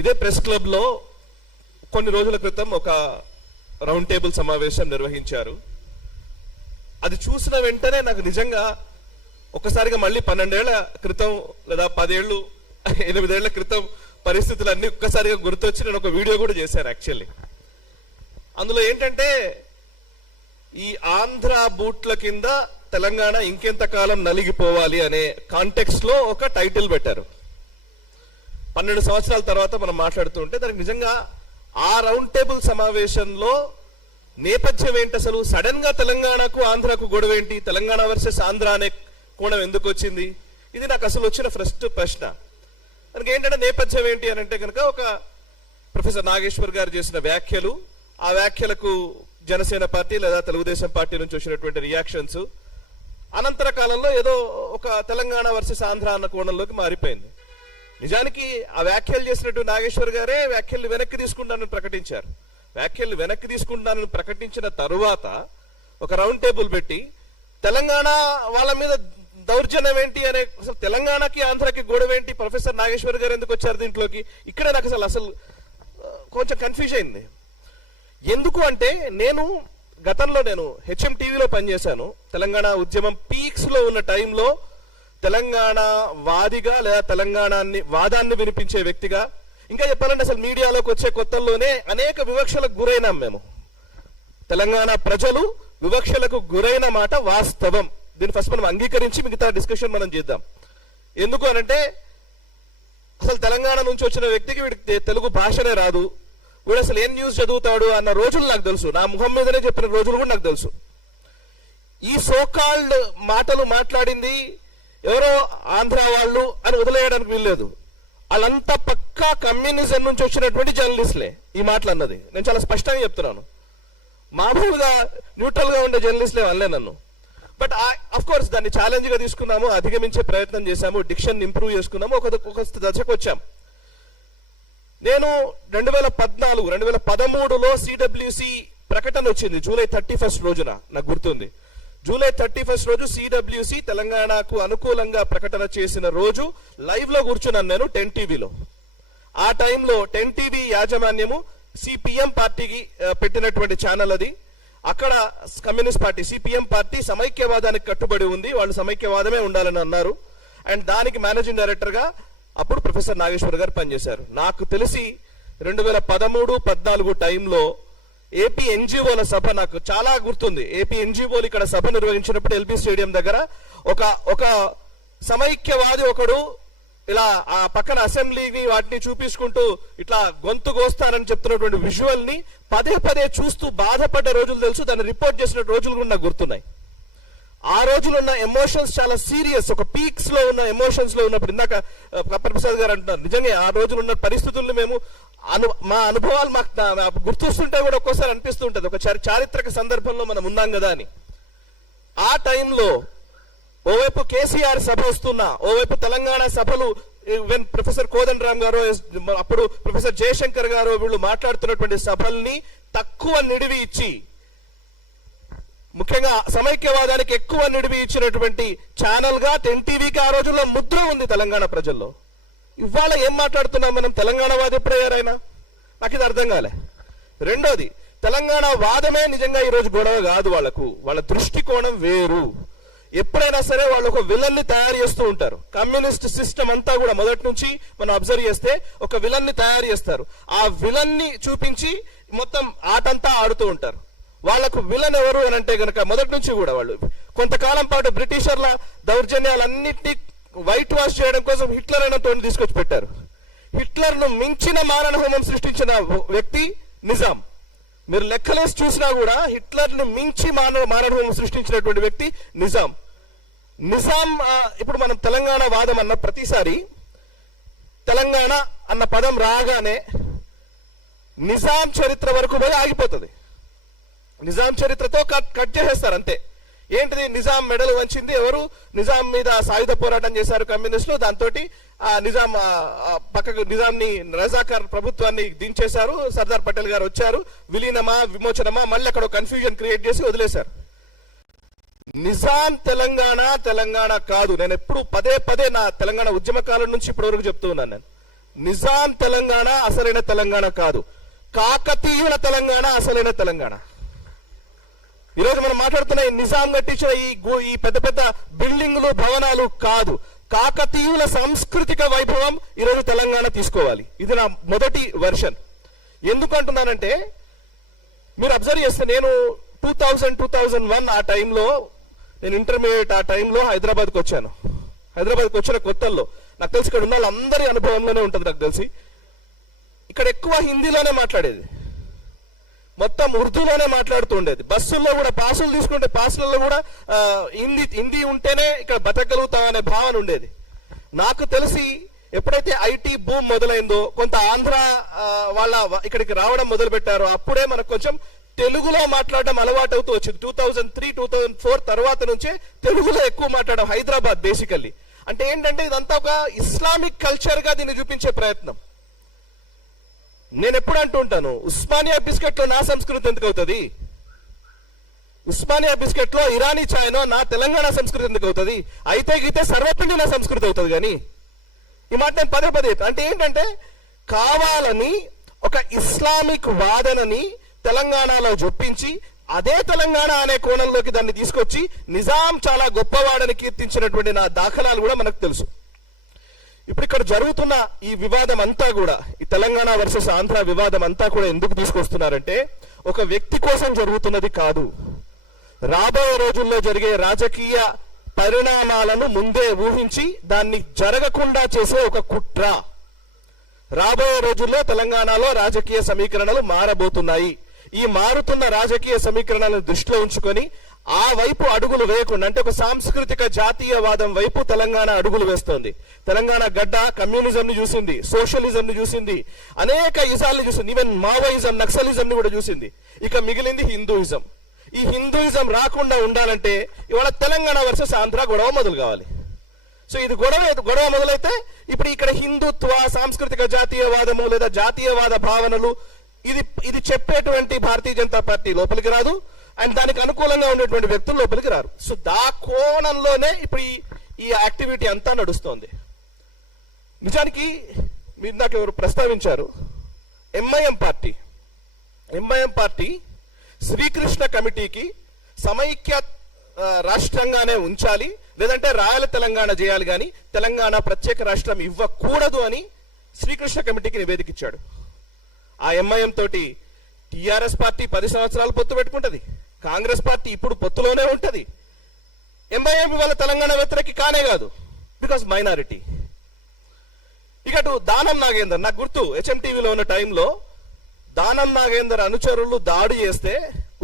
ఇదే press club లో కొన్ని రోజుల క్రితం ఒక రౌండ్ టేబుల్ సమావేశం నిర్వహించారు. అది చూసిన వెంటనే నాకు నిజంగా ఒక్కసారిగా మళ్ళీ 12 ఏళ్ల క్రితం లేదా 10 ఏళ్ళు 8 ఏళ్ల క్రితం పరిస్థితులన్నీ ఒక్కసారిగా గుర్తొచ్చి నేను ఒక వీడియో కూడా చేశాను యాక్చువల్లీ. అందులో ఏంటంటే ఈ ఆంధ్ర బూట్ల కింద తెలంగాణ ఇంకెంతకాలం నలిగిపోవాలి అనే కాంటెక్స్ట్ లో ఒక టైటిల్ పెట్టారు. 12 సంవత్సరాల తర్వాత మనం మాట్లాడుతూ ఉంటే దానికి నిజంగా ఆ రౌండ్ టేబుల్ సమావేశంలో నేపథ్యం ఏంటి, అసలు సడన్ గా తెలంగాణకు ఆంధ్రాకు గొడవ ఏంటి, తెలంగాణ వర్సెస్ ఆంధ్ర అనే కోణం ఎందుకు వచ్చింది, ఇది నాకు అసలు వచ్చిన ఫస్ట్ ప్రశ్న. దానికి ఏంటంటే నేపథ్యం ఏంటి అని అంటే కనుక ఒక ప్రొఫెసర్ నాగేశ్వర్ గారు చేసిన వ్యాఖ్యలు, ఆ వ్యాఖ్యలకు జనసేన పార్టీ లేదా తెలుగుదేశం పార్టీ నుంచి వచ్చినటువంటి రియాక్షన్స్ అనంతర కాలంలో ఏదో ఒక తెలంగాణ వర్సెస్ ఆంధ్ర అన్న కోణంలోకి మారిపోయింది. నిజానికి ఆ వ్యాఖ్యలు చేసినట్టు నాగేశ్వర్ గారే వ్యాఖ్యలు వెనక్కి తీసుకుంటానని ప్రకటించారు. వ్యాఖ్యలు వెనక్కి తీసుకుంటానని ప్రకటించిన తరువాత ఒక రౌండ్ టేబుల్ పెట్టి తెలంగాణ వాళ్ళ మీద దౌర్జన్యం ఏంటి అనే, అసలు తెలంగాణకి ఆంధ్రకి గొడవ ఏంటి, ప్రొఫెసర్ నాగేశ్వర్ గారు ఎందుకు వచ్చారు దీంట్లోకి, ఇక్కడ నాకు అసలు కొంచెం కన్ఫ్యూజ్ అయింది. ఎందుకు అంటే నేను గతంలో హెచ్ఎం టీవీలో పనిచేశాను. తెలంగాణ ఉద్యమం పీక్స్ లో ఉన్న టైంలో తెలంగాణ వాదిగా లేదా వాదాన్ని వినిపించే వ్యక్తిగా, ఇంకా చెప్పాలంటే అసలు మీడియాలోకి వచ్చే కొత్తల్లోనే అనేక వివక్షలకు గురైనాం మేము. తెలంగాణ ప్రజలు వివక్షలకు గురైన మాట వాస్తవం. దీన్ని ఫస్ట్ మనం అంగీకరించి మిగతా డిస్కషన్ మనం చేద్దాం. ఎందుకు అనంటే అసలు తెలంగాణ నుంచి వచ్చిన వ్యక్తికి వీడికి తెలుగు భాషనే రాదు, వీడు అసలు ఏం న్యూస్ చదువుతాడు అన్న రోజులు నాకు తెలుసు. నా ముఖం మీదనే చెప్పిన రోజులు కూడా నాకు తెలుసు. ఈ సోకాల్డ్ మాటలు మాట్లాడింది ఎవరో ఆంధ్ర వాళ్ళు అని వదిలేయడానికి వీల్లేదు. వాళ్ళంతా పక్కా కమ్యూనిజం నుంచి వచ్చినటువంటి జర్నలిస్టులే ఈ మాటలు అన్నది. నేను చాలా స్పష్టంగా చెప్తున్నాను. మామూలుగా న్యూట్రల్ గా ఉండే జర్నలిస్టులే అనలే నన్ను. బట్ అఫ్ కోర్స్ దాన్ని ఛాలెంజ్ గా తీసుకున్నాము, అధిగమించే ప్రయత్నం చేశాము, డిక్షన్ ఇంప్రూవ్ చేసుకున్నాము, ఒక దశకు వచ్చాం. నేను 2013లో సిడబ్ల్యూసి ప్రకటన వచ్చింది జూలై 31 రోజున, నాకు గుర్తుంది. జూలై 31 రోజు సిడబ్ల్యూసి తెలంగాణకు అనుకూలంగా ప్రకటన చేసిన రోజు లైవ్ లో కూర్చున్నాను నేను 10 టీవీలో. ఆ టైంలో 10 టీవీ యాజమాన్యము సిపిఎం పార్టీకి పెట్టినటువంటి ఛానల్ అది. అక్కడ కమ్యూనిస్ట్ పార్టీ సిపిఎం పార్టీ సమైక్యవాదానికి కట్టుబడి ఉంది, వాళ్ళు సమైక్యవాదమే ఉండాలని అన్నారు. అండ్ దానికి మేనేజింగ్ డైరెక్టర్ గా అప్పుడు ప్రొఫెసర్ నాగేశ్వర్ గారు పనిచేశారు. నాకు తెలిసి 2013-14 టైంలో ఏపీ ఎన్జిఓల సభ నాకు చాలా గుర్తుంది. ఏపీ ఎన్జిఓలు ఇక్కడ సభ నిర్వహించినప్పుడు ఎల్బీ స్టేడియం దగ్గర ఒక సమైక్యవాది ఒకడు ఇలా ఆ పక్కన అసెంబ్లీని వాటిని చూపించుకుంటూ ఇట్లా గొంతు కోస్తారని చెప్తున్నటువంటి విజువల్ ని పదే చూస్తూ బాధపడ్డ రోజులు తెలుసు. దాన్ని రిపోర్ట్ చేసిన రోజులు కూడా నాకు గుర్తున్నాయి. ఆ రోజులు ఉన్న ఎమోషన్స్ చాలా సీరియస్, ఒక పీక్స్ లో ఉన్న ఎమోషన్స్ లో ఉన్నప్పుడు ఇందాక ప్రసాద్ గారు అంటున్నారు, నిజంగా ఆ రోజులు ఉన్న పరిస్థితులను మేము మా అనుభవాలు మాకు గుర్తొస్తుంటే కూడా ఒక్కోసారి అనిపిస్తుంటది, ఒక చారిత్రక సందర్భంలో మనం ఉన్నాం కదా అని. ఆ టైంలో ఓవైపు కేసీఆర్ సభ వస్తున్నా, ఓవైపు తెలంగాణ సభలు ప్రొఫెసర్ కోదండరామ్ గారు, అప్పుడు ప్రొఫెసర్ జయశంకర్ గారు వీళ్ళు మాట్లాడుతున్నటువంటి సభల్ని తక్కువ నిడివి ఇచ్చి, ముఖ్యంగా సమైక్యవాదానికి ఎక్కువ నిడివి ఇచ్చినటువంటి ఛానల్ గా 10 టీవీకి ఆ రోజుల్లో ముద్ర ఉంది తెలంగాణ ప్రజల్లో. ఇవాళ ఏం మాట్లాడుతున్నాం మనం, తెలంగాణ వాది ఎప్పుడయ్యారైనా? నాకు ఇది అర్థం కాలే. రెండోది, తెలంగాణ వాదమే నిజంగా ఈ రోజు గొడవ కాదు. వాళ్ళ దృష్టికోణం వేరు. ఎప్పుడైనా సరే వాళ్ళు ఒక విలన్ ని తయారు చేస్తూ ఉంటారు. కమ్యూనిస్ట్ సిస్టమ్ అంతా కూడా మొదటి నుంచి మనం అబ్జర్వ్ చేస్తే ఒక విలన్ ని తయారు చేస్తారు. ఆ విలన్ ని చూపించి మొత్తం ఆటంతా ఆడుతూ ఉంటారు. వాళ్లకు విలన్ ఎవరు అని అంటే గనక మొదటి నుంచి కూడా వాళ్ళు కొంతకాలం పాటు బ్రిటిషర్ల దౌర్జన్యాలన్నింటినీ వైట్ వాష్ చేయడం కోసం హిట్లర్ అయిన తోని తీసుకొచ్చి పెట్టారు. హిట్లర్ ను మించిన మారణ హోమం సృష్టించిన వ్యక్తి నిజాం. మీరు లెక్కలేసి చూసినా కూడా హిట్లర్ ను మించి మారణ హోమం సృష్టించినటువంటి వ్యక్తి నిజాం. ఇప్పుడు మనం తెలంగాణ వాదం అన్న ప్రతిసారి తెలంగాణ అన్న పదం రాగానే నిజాం చరిత్ర వరకు పోయి ఆగిపోతుంది. నిజాం చరిత్రతో కట్ చేసేస్తారు అంతే. ఏంటిది, నిజాం మెడలు వంచింది ఎవరు, నిజాం మీద సాయుధ పోరాటం చేశారు కమ్యూనిస్టులు, దాంతో నిజాం పక్కకు నిజాంని రజాకార్ ప్రభుత్వాన్ని దించేశారు, సర్దార్ పటేల్ గారు వచ్చారు, విలీనమా విమోచనమా, మళ్ళీ అక్కడ కన్ఫ్యూజన్ క్రియేట్ చేసి వదిలేశారు. నిజాం తెలంగాణ కాదు. నేను ఎప్పుడు పదే నా తెలంగాణ ఉద్యమ కాలం నుంచి ఇప్పటి వరకు చెప్తూ ఉన్నాను. నేను నిజాం తెలంగాణ అసలైన తెలంగాణ కాదు, కాకతీయుల తెలంగాణ అసలైన తెలంగాణ. ఈరోజు మనం మాట్లాడుతున్న ఈ నిజాం కట్టించిన ఈ పెద్ద పెద్ద బిల్డింగ్లు భవనాలు కాదు, కాకతీయుల సాంస్కృతిక వైభవం ఈరోజు తెలంగాణ తీసుకోవాలి. ఇది నా మొదటి వెర్షన్. ఎందుకు అంటున్నానంటే, మీరు అబ్జర్వ్ చేస్తే నేను 2001 ఆ టైంలో, నేను ఇంటర్మీడియట్ ఆ టైంలో హైదరాబాద్కి వచ్చాను. హైదరాబాద్కి వచ్చిన కొత్తల్లో నాకు తెలిసి ఇక్కడ ఉన్న వాళ్ళందరి అనుభవంలోనే ఉంటుంది. నాకు తెలిసి ఇక్కడ ఎక్కువ హిందీలోనే మాట్లాడేది, మొత్తం ఉర్దూలోనే మాట్లాడుతూ ఉండేది. బస్సుల్లో కూడా పాసులు తీసుకుంటే పాసులలో కూడా హిందీ ఉంటేనే ఇక్కడ బతకగలుగుతాం అనే భావన ఉండేది. నాకు తెలిసి ఎప్పుడైతే ఐటీ బూమ్ మొదలైందో, కొంత ఆంధ్ర వాళ్ళ ఇక్కడికి రావడం మొదలు పెట్టారో, అప్పుడే మనకు కొంచెం తెలుగులో మాట్లాడడం అలవాటు అవుతూ వచ్చింది. 2003, 2004 తర్వాత నుంచే తెలుగులో ఎక్కువ మాట్లాడడం. హైదరాబాద్ బేసికల్లీ అంటే ఏంటంటే, ఇదంతా ఒక ఇస్లామిక్ కల్చర్ గా దీన్ని చూపించే ప్రయత్నం. నేను ఎప్పుడు అంటూ ఉంటాను, ఉస్మానియా బిస్కెట్ లో నా సంస్కృతి ఎందుకు అవుతుంది? ఉస్మానియా బిస్కెట్ లో ఇరానీ ఛాయ్నో నా తెలంగాణ సంస్కృతి ఎందుకు అవుతుంది? అయితే గీతే సర్వపిండి నా సంస్కృతి అవుతుంది. కానీ ఈ మాట నేను పదే పదే అంటే ఏంటంటే, కావాలని ఒక ఇస్లామిక్ వాదనని తెలంగాణలో జొప్పించి అదే తెలంగాణ అనే కోణంలోకి దాన్ని తీసుకొచ్చి నిజాం చాలా గొప్పవాడని కీర్తించినటువంటి నా దాఖలాలు కూడా మనకు తెలుసు. ఇప్పుడు ఇక్కడ జరుగుతున్న ఈ వివాదం అంతా కూడా, ఈ తెలంగాణ వర్సెస్ ఆంధ్ర వివాదం అంతా కూడా ఎందుకు తీసుకొస్తున్నారంటే, ఒక వ్యక్తి కోసం జరుగుతున్నది కాదు. రాబోయే రోజుల్లో జరిగే రాజకీయ పరిణామాలను ముందే ఊహించి దాన్ని జరగకుండా చేసే ఒక కుట్ర. రాబోయే రోజుల్లో తెలంగాణలో రాజకీయ సమీకరణలు మారబోతున్నాయి. ఈ మారుతున్న రాజకీయ సమీకరణాలను దృష్టిలో ఉంచుకొని ఆ వైపు అడుగులు వేయకుండా, అంటే ఒక సాంస్కృతిక జాతీయవాదం వైపు తెలంగాణ అడుగులు వేస్తోంది. తెలంగాణ గడ్డ కమ్యూనిజం ని చూసింది, సోషలిజం ని చూసింది, అనేక ఇజాల్ని చూసింది, ఈవెన్ మావోయిజం, నక్సలిజం ని కూడా చూసింది. ఇక మిగిలింది హిందూయిజం. ఈ హిందూయిజం రాకుండా ఉండాలంటే ఇవాళ తెలంగాణ వర్సెస్ ఆంధ్ర గొడవ మొదలు కావాలి. సో ఇది గొడవ మొదలైతే ఇప్పుడు ఇక్కడ హిందుత్వ, సాంస్కృతిక జాతీయవాదము లేదా జాతీయవాద భావనలు ఇది చెప్పేటువంటి భారతీయ జనతా పార్టీ లోపలికి రాదు, అండ్ దానికి అనుకూలంగా ఉండేటువంటి వ్యక్తులు లోపలికి రారు. సో కోణంలోనే ఇప్పుడు ఈ యాక్టివిటీ అంతా నడుస్తోంది. నిజానికి మీరు నాకు ఎవరు ప్రస్తావించారు, ఎంఐఎం పార్టీ శ్రీకృష్ణ కమిటీకి సమైక్య రాష్ట్రంగానే ఉంచాలి, లేదంటే రాయల తెలంగాణ చేయాలి, కానీ తెలంగాణ ప్రత్యేక రాష్ట్రం ఇవ్వకూడదు అని శ్రీకృష్ణ కమిటీకి నివేదిక ఇచ్చాడు. ఆ ఎంఐఎం తోటి టిఆర్ఎస్ పార్టీ 10 సంవత్సరాలు పొత్తు పెట్టుకుంటది, కాంగ్రెస్ పార్టీ ఇప్పుడు పొత్తులోనే ఉంటది. ఎంఐఎం ఇవాళ తెలంగాణ వ్యతిరేకి కానే కాదు, బికాస్ మైనారిటీ. ఇక దానం నాగేందర్, నాకు గుర్తు హెచ్ఎంటీవీలో ఉన్న టైంలో దానం నాగేందర్ అనుచరులు దాడి చేస్తే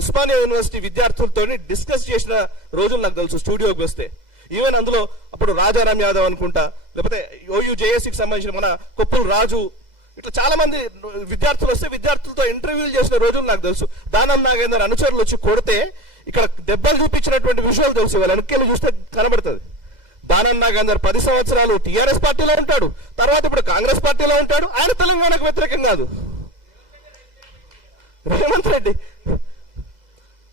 ఉస్మానియా యూనివర్సిటీ విద్యార్థులతో డిస్కస్ చేసిన రోజులు నాకు తెలుసు. స్టూడియోకి వస్తే ఈవెన్ అందులో అప్పుడు రాజారాం యాదవ్ అనుకుంటా, లేకపోతే OUJSకి సంబంధించిన మన కొప్పుల రాజు, ఇట్లా చాలా మంది విద్యార్థులు వస్తే విద్యార్థులతో ఇంటర్వ్యూలు చేసిన రోజులు నాకు తెలుసు. దానం నాగేందర్ అనుచరులు వచ్చి కొడితే ఇక్కడ దెబ్బలు చూపించినటువంటి విషయాలు తెలుసు. వాళ్ళ వెనక్కి చూస్తే కనబడుతుంది. దానం నాగేందర్ 10 సంవత్సరాలు టిఆర్ఎస్ పార్టీలో ఉంటాడు, తర్వాత ఇప్పుడు కాంగ్రెస్ పార్టీలో ఉంటాడు. ఆయన తెలంగాణకు వ్యతిరేకం కాదు, రేవంత్ రెడ్డి.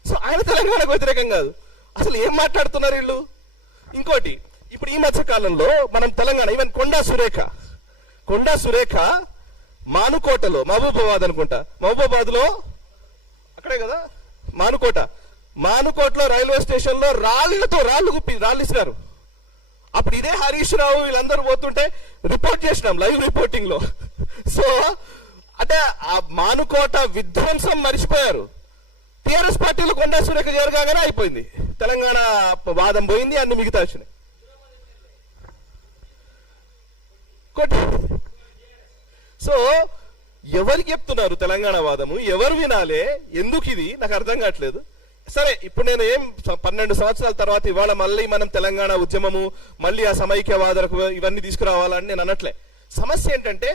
సో ఆయన తెలంగాణకు వ్యతిరేకం కాదు. అసలు ఏం మాట్లాడుతున్నారు వీళ్ళు? ఇంకోటి, ఇప్పుడు ఈ మధ్య కాలంలో మనం తెలంగాణ, ఈవెన్ కొండా సురేఖ మానుకోటలో, మహబూబాబాద్ అనుకుంటా, మహబూబాబాద్ లో అక్కడే కదా మానుకోటలో రైల్వే స్టేషన్ లో రాళ్ళు ఇస్తారు. అప్పుడు ఇదే హరీష్ రావు వీళ్ళందరూ పోతుంటే రిపోర్ట్ చేసినాం లైవ్ రిపోర్టింగ్ లో. సో అంటే ఆ మానుకోట విధ్వంసం మర్చిపోయారు. టిఆర్ఎస్ పార్టీలో కొండా సురేఖ జరగానే అయిపోయింది, తెలంగాణ వాదం పోయింది, అన్ని మిగతా వచ్చినాయి. సో ఎవరికి చెప్తున్నారు తెలంగాణ వాదము? ఎవరు వినాలే? ఎందుకు ఇది నాకు అర్థం కావట్లేదు. సరే, ఇప్పుడు నేను 12 సంవత్సరాల తర్వాత ఇవాళ మళ్ళీ మనం తెలంగాణ ఉద్యమము, మళ్ళీ ఆ సమైక్యవాదులకు ఇవన్నీ తీసుకురావాలని నేను అనట్లే. సమస్య ఏంటంటే,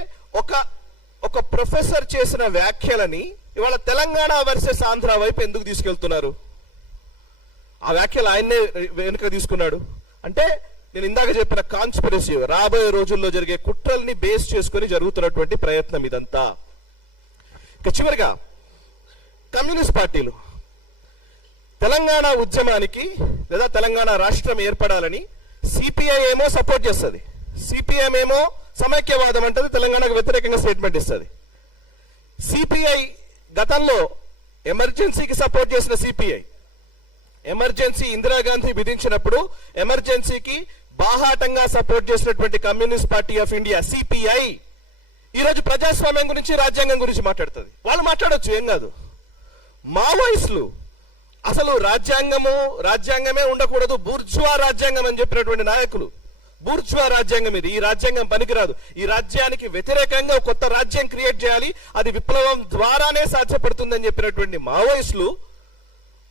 ఒక ప్రొఫెసర్ చేసిన వ్యాఖ్యలని ఇవాళ తెలంగాణ వర్సెస్ ఆంధ్ర వైపు ఎందుకు తీసుకెళ్తున్నారు? ఆ వ్యాఖ్యలు ఆయన్నే వెనుక తీసుకున్నాడు అంటే, నేను ఇందాక చెప్పిన కాన్స్పిరసీ, రాబోయే రోజుల్లో జరిగే కుట్రల్ని బేస్ చేసుకుని జరుగుతున్నటువంటి ప్రయత్నం ఇదంతా. ఇక చివరిగా కమ్యూనిస్ట్ పార్టీలు తెలంగాణ ఉద్యమానికి లేదా తెలంగాణ రాష్ట్రం ఏర్పడాలని సిపిఐ ఏమో సపోర్ట్ చేస్తుంది, సిపిఎం ఏమో సమైక్యవాదం అంటది, తెలంగాణకు వ్యతిరేకంగా స్టేట్మెంట్ ఇస్తుంది. సిపిఐ గతంలో ఎమర్జెన్సీకి సపోర్ట్ చేసిన సిపిఐ ఎమర్జెన్సీ ఇందిరాగాంధీ విధించినప్పుడు ఎమర్జెన్సీకి బాహాటంగా సపోర్ట్ చేసినటువంటి communist party of India CPI ఈరోజు ప్రజాస్వామ్యం గురించి, రాజ్యాంగం గురించి మాట్లాడుతుంది. వాళ్ళు మాట్లాడొచ్చు, ఏం కాదు. మావోయిస్టులు అసలు రాజ్యాంగమే ఉండకూడదు, బూర్జువా రాజ్యాంగం అని చెప్పినటువంటి నాయకులు. బూర్జువా రాజ్యాంగం ఇది, ఈ రాజ్యాంగం పనికిరాదు, ఈ రాజ్యానికి వ్యతిరేకంగా కొత్త రాజ్యం క్రియేట్ చేయాలి, అది విప్లవం ద్వారానే సాధ్యపడుతుందని చెప్పినటువంటి మావోయిస్టులు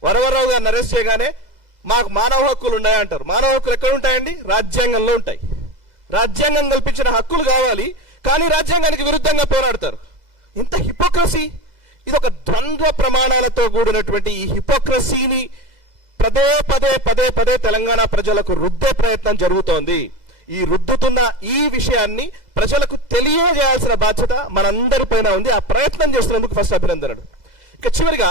వరవరరావు గారిని అరెస్ట్ చేయగానే మాకు మానవ హక్కులు ఉన్నాయంటారు. మానవ హక్కులు ఎక్కడ ఉంటాయండి? రాజ్యాంగంలో ఉంటాయి. రాజ్యాంగం కల్పించిన హక్కులు కావాలి, కానీ రాజ్యాంగానికి విరుద్ధంగా పోరాడతారు. ఇంత హిపోక్రసీ, ఇది ఒక ద్వంద్వ ప్రమాణాలతో కూడినటువంటి ఈ హిపోక్రసీని పదే పదే పదే పదే తెలంగాణ ప్రజలకు రుద్దే ప్రయత్నం జరుగుతోంది. ఈ రుద్దుతున్న ఈ విషయాన్ని ప్రజలకు తెలియజేయాల్సిన బాధ్యత మనందరి పైన ఉంది. ఆ ప్రయత్నం చేస్తున్నందుకు ఫస్ట్ అభినందనలు. ఇక చివరిగా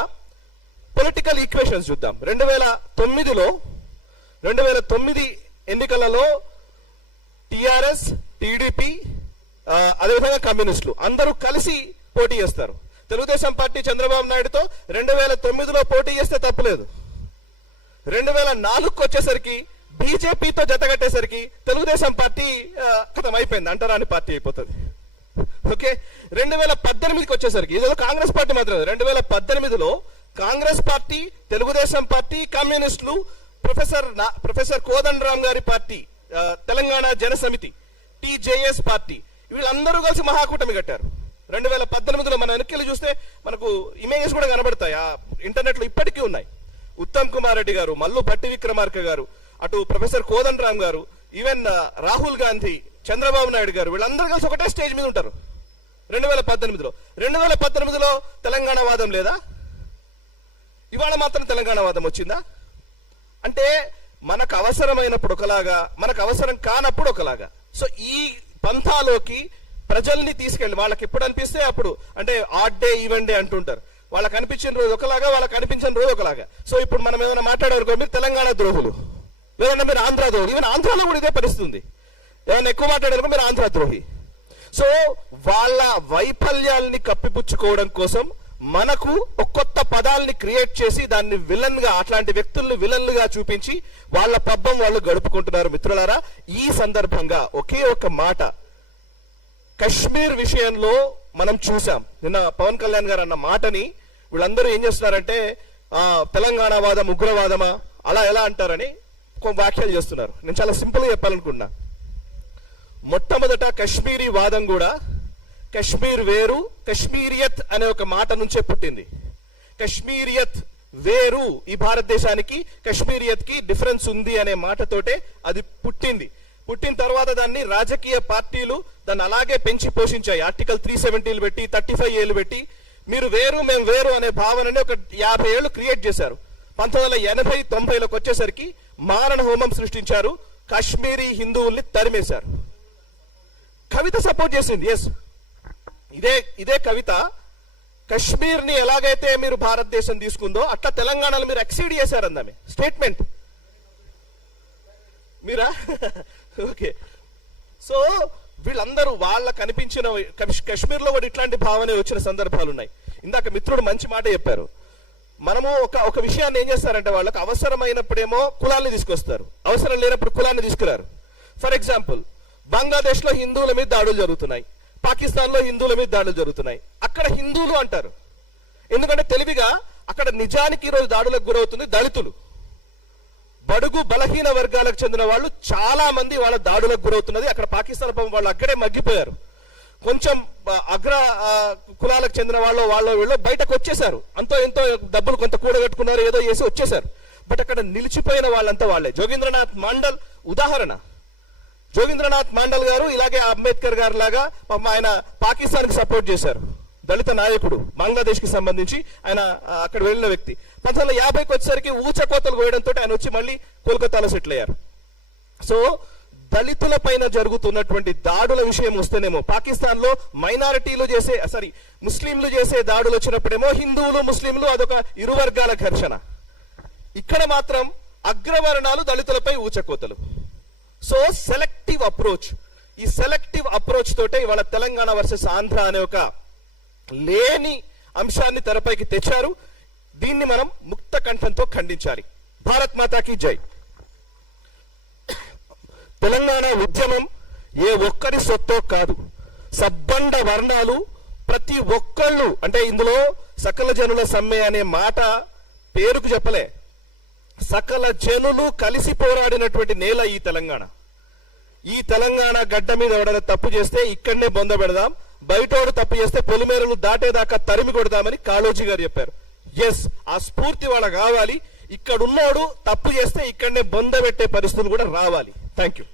పొలిటికల్ ఈక్వేషన్స్ చూద్దాం. 2009 ఎన్నికలలో టిఆర్ఎస్, టిడిపి, అదేవిధంగా కమ్యూనిస్టులు అందరూ కలిసి పోటీ చేస్తారు. తెలుగుదేశం పార్టీ చంద్రబాబు నాయుడుతో 2009లో పోటీ చేస్తే తప్పులేదు. 2004కు వచ్చేసరికి బీజేపీతో జతగట్టేసరికి తెలుగుదేశం పార్టీ కథం అయిపోయింది, అంటరాని పార్టీ అయిపోతుంది. ఓకే, 2018కి వచ్చేసరికి ఇదేదో కాంగ్రెస్ పార్టీ మాత్రమే. 2018లో కాంగ్రెస్ పార్టీ, తెలుగుదేశం పార్టీ, కమ్యూనిస్టులు, ప్రొఫెసర్ కోదండరామ్ గారి పార్టీ, తెలంగాణ జన సమితి, టీజేఎస్ పార్టీ, వీళ్ళందరూ కలిసి మహాకూటమి కట్టారు. 2018లో మన వెనక్కి చూస్తే మనకు ఇమేజెస్ కూడా కనబడతాయి, ఆ ఇంటర్నెట్ లో ఇప్పటికీ ఉన్నాయి. ఉత్తమ్ కుమార్ రెడ్డి గారు, మల్లు భట్టి విక్రమార్క గారు, అటు ప్రొఫెసర్ కోదండరామ్ గారు, ఈవెన్ రాహుల్ గాంధీ, చంద్రబాబు నాయుడు గారు, వీళ్ళందరూ కలిసి ఒకటే స్టేజ్ మీద ఉంటారు 2018లో. 2018లో తెలంగాణ వాదం లేదా? ఇవాళ మాత్రం తెలంగాణ వాదం వచ్చిందా? అంటే మనకు అవసరమైనప్పుడు ఒకలాగా, మనకు అవసరం కానప్పుడు ఒకలాగా. సో ఈ పంథాలోకి ప్రజల్ని తీసుకెళ్ళి వాళ్ళకి ఎప్పుడు అనిపిస్తే అప్పుడు, అంటే ఆడ్ డే ఈవెన్ డే అంటుంటారు, వాళ్ళకి అనిపించిన రోజు ఒకలాగా, వాళ్ళకి అనిపించిన రోజు ఒకలాగా. సో ఇప్పుడు మనం ఏమైనా మాట్లాడారు, మీరు తెలంగాణ ద్రోహులు, లేదంటే మీరు ఆంధ్ర ద్రోహులు. ఈవెన్ ఆంధ్రాలో కూడా ఇదే పరిస్థితి. ఏమైనా ఎక్కువ మాట్లాడారు, మీరు ఆంధ్ర ద్రోహి. సో వాళ్ళ వైఫల్యాల్ని కప్పిపుచ్చుకోవడం కోసం మనకు ఒక కొత్త పదాలని క్రియేట్ చేసి దాన్ని విలన్ గా, అట్లాంటి వ్యక్తుల్ని విలన్లుగా చూపించి వాళ్ళ పబ్బం వాళ్ళు గడుపుకుంటున్నారు. మిత్రులారా, ఈ సందర్భంగా ఒకే ఒక మాట, కశ్మీర్ విషయంలో మనం చూసాం. నిన్న పవన్ కళ్యాణ్ గారు అన్న మాటని వీళ్ళందరూ ఏం చేస్తున్నారంటే తెలంగాణ వాదం ఉగ్రవాదమా అలా ఎలా అంటారని వ్యాఖ్యలు చేస్తున్నారు. నేను చాలా సింపుల్ గా చెప్పాలనుకున్నా. మొట్టమొదట కశ్మీరీ వాదం కూడా కశ్మీర్ వేరు, కశ్మీరియత్ అనే ఒక మాట నుంచే పుట్టింది. కశ్మీరియత్ వేరు, ఈ భారతదేశానికి కశ్మీరియత్ కి డిఫరెన్స్ ఉంది అనే మాటతోటే అది పుట్టింది. పుట్టిన తర్వాత దాన్ని రాజకీయ పార్టీలు దాన్ని అలాగే పెంచి పోషించాయి. ఆర్టికల్ 370 పెట్టి, 35 ఏళ్ళు పెట్టి, మీరు వేరు మేము వేరు అనే భావనని ఒక 50 ఏళ్ళు క్రియేట్ చేశారు. 1980-90లకు వచ్చేసరికి మారణ హోమం సృష్టించారు, కాశ్మీరీ హిందువుల్ని తరిమేశారు. కవిత సపోర్ట్ చేసింది. ఎస్, ఇదే కవిత కశ్మీర్ ని ఎలాగైతే మీరు భారతదేశం తీసుకుందో అట్లా తెలంగాణలో మీరు ఎక్సీడ్ చేశారన్నామే స్టేట్మెంట్. మీరా? ఓకే. సో వీళ్ళందరూ వాళ్ళకు అనిపించిన కశ్మీర్ లో కూడా ఇట్లాంటి భావనే వచ్చిన సందర్భాలు ఉన్నాయి. ఇందాక మిత్రుడు మంచి మాట చెప్పారు. మనము ఒక విషయాన్ని ఏం చేస్తారంటే, వాళ్ళకి అవసరమైనప్పుడేమో కులాన్ని తీసుకొస్తారు, అవసరం లేనప్పుడు కులాన్ని తీసుకురారు. ఫర్ ఎగ్జాంపుల్, బంగ్లాదేశ్ లో హిందువుల మీద దాడులు జరుగుతున్నాయి, పాకిస్తాన్ లో హిందువుల మీద దాడులు జరుగుతున్నాయి. అక్కడ హిందువులు అంటారు, ఎందుకంటే తెలివిగా అక్కడ నిజానికి ఈరోజు దాడులకు గురవుతుంది దళితులు, బడుగు బలహీన వర్గాలకు చెందిన వాళ్ళు చాలా మంది వాళ్ళ దాడులకు గురవుతున్నది. అక్కడ పాకిస్తాన్ వాళ్ళు అక్కడే మగ్గిపోయారు. కొంచెం అగ్ర కులాలకు చెందిన వాళ్ళు వీళ్ళు బయటకు వచ్చేసారు, అంతో ఎంతో డబ్బులు కొంత కూడగట్టుకున్నారు, ఏదో చేసి వచ్చేసారు. బట్ అక్కడ నిలిచిపోయిన వాళ్ళంతా వాళ్ళే. జోగేంద్రనాథ్ మండల్ ఉదాహరణ. జోగేంద్రనాథ్ మండల్ గారు ఇలాగే అంబేద్కర్ గారు లాగా ఆయన పాకిస్తాన్ కి సపోర్ట్ చేశారు, దళిత నాయకుడు, బంగ్లాదేశ్ కి సంబంధించి ఆయన అక్కడ వెళ్ళిన వ్యక్తి. 1950కి వచ్చేసరికి ఊచకోతలు కోయడంతో ఆయన వచ్చి మళ్ళీ కోల్కతాలో సెటిల్ అయ్యారు. సో దళితుల పైన జరుగుతున్నటువంటి దాడుల విషయం వస్తేనేమో, పాకిస్తాన్ లో మైనారిటీలు ముస్లింలు చేసే దాడులు వచ్చినప్పుడేమో హిందువులు ముస్లింలు అదొక ఇరు వర్గాల ఘర్షణ. ఇక్కడ మాత్రం అగ్రవర్ణాలు దళితులపై ఊచకోతలు. So selective approach. ఈ సెలెక్టివ్ అప్రోచ్ తోటే ఇవాళ తెలంగాణ వర్సెస్ ఆంధ్ర అనే ఒక లేని అంశాన్ని తెరపైకి తెచ్చారు. దీన్ని మనం ముక్త కంఠంతో ఖండించాలి. భారత్ మాతాకి జై. తెలంగాణ ఉద్యమం ఏ ఒక్కరి సొత్తో కాదు. సబ్బండ వర్ణాలు ప్రతి ఒక్కళ్ళు, అంటే ఇందులో సకల జనుల సమ్మె అనే మాట పేరుకు చెప్పలే, సకల జనులు కలిసి పోరాడినటువంటి నేల ఈ తెలంగాణ. ఈ తెలంగాణ గడ్డ మీద ఎవడైనా తప్పు చేస్తే ఇక్కడనే బొంద పెడదాం, బయటోడు తప్పు చేస్తే పొలిమేరలు దాటేదాకా తరిమి కొడదామని కాళోజీ గారు చెప్పారు. ఎస్, ఆ స్ఫూర్తి వాళ్ళకి కావాలి. ఇక్కడున్నోడు తప్పు చేస్తే ఇక్కడనే బొంద పెట్టే పరిస్థితులు కూడా రావాలి. Thank you.